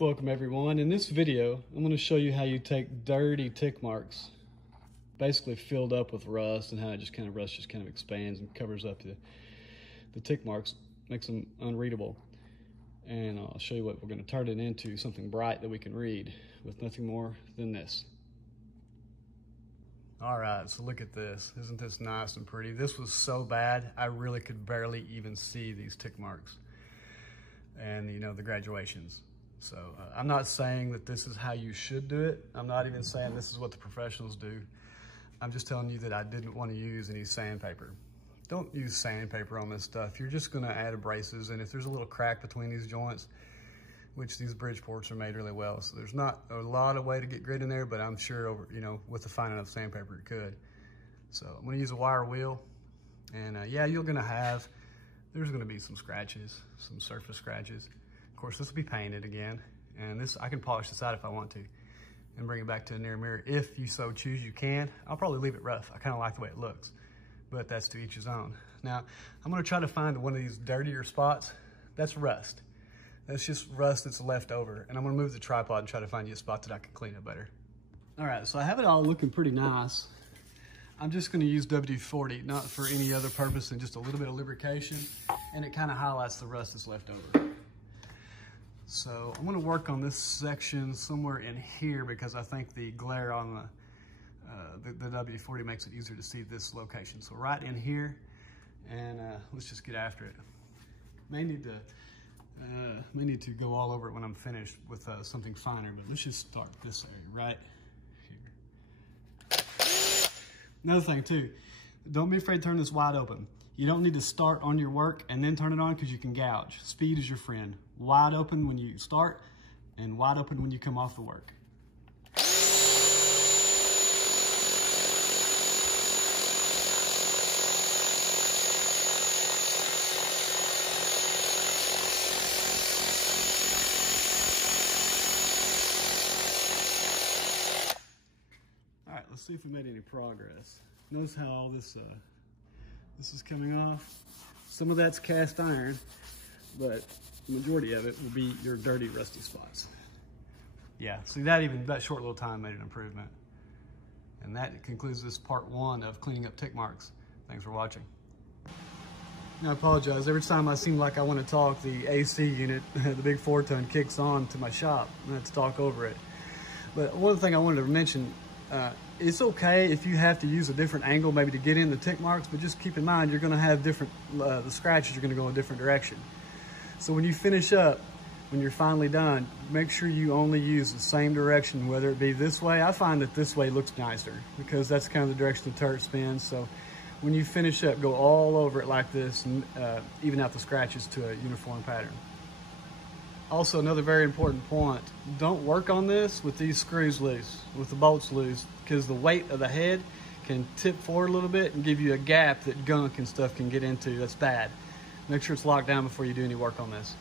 Welcome everyone. In this video, I'm going to show you how you take dirty tick marks, basically filled up with rust, and how it rust just kind of expands and covers up the tick marks, makes them unreadable. And I'll show you what we're going to turn it into, something bright that we can read with nothing more than this. All right, so look at this. Isn't this nice and pretty? This was so bad, I really could barely even see these tick marks and, you know, the graduations. So I'm not saying that this is how you should do it. I'm not even saying this is what the professionals do. I'm just telling you that I didn't want to use any sandpaper. Don't use sandpaper on this stuff. You're just gonna add abrasives, and if there's a little crack between these joints, which these Bridgeports are made really well, so there's not a lot of way to get grit in there, but I'm sure with a fine enough sandpaper it could. So I'm gonna use a wire wheel, and yeah, there's gonna be some scratches, some surface scratches. Of course, this will be painted again, and I can polish this out if I want to and bring it back to a near mirror. If you so choose, you can. I'll probably leave it rough. I kind of like the way it looks, but that's to each his own. Now, I'm gonna try to find one of these dirtier spots. That's rust. That's just rust that's left over. And I'm gonna move the tripod and try to find you a spot that I can clean up better. All right, so I have it all looking pretty nice. I'm just gonna use WD-40, not for any other purpose than just a little bit of lubrication, and it kind of highlights the rust that's left over. So I'm gonna work on this section somewhere in here because I think the glare on the WD-40 makes it easier to see this location. So right in here, and let's just get after it. May need to go all over it when I'm finished with something finer, but let's just start this area right here. Another thing too, don't be afraid to turn this wide open. You don't need to start on your work and then turn it on because you can gouge. Speed is your friend. Wide open when you start and wide open when you come off the work. All right, let's see if we made any progress. Notice how all this is coming off. Some of that's cast iron, but the majority of it will be your dirty, rusty spots. Yeah, see that short little time made an improvement. And that concludes this part 1 of cleaning up tick marks. Thanks for watching. Now, I apologize. Every time I seem like I want to talk, the AC unit, the big 4-ton, kicks on to my shop. I have to talk over it. But one thing I wanted to mention, it's okay if you have to use a different angle maybe to get in the tick marks, but just keep in mind you're going to have different, the scratches are going to go in a different direction. So when you finish up, when you're finally done, make sure you only use the same direction, whether it be this way. I find that this way looks nicer because that's kind of the direction the turret spins. So when you finish up, go all over it like this and even out the scratches to a uniform pattern. Also, another very important point, don't work on this with these screws loose, with the bolts loose, because the weight of the head can tip forward a little bit and give you a gap that gunk and stuff can get into. That's bad. Make sure it's locked down before you do any work on this.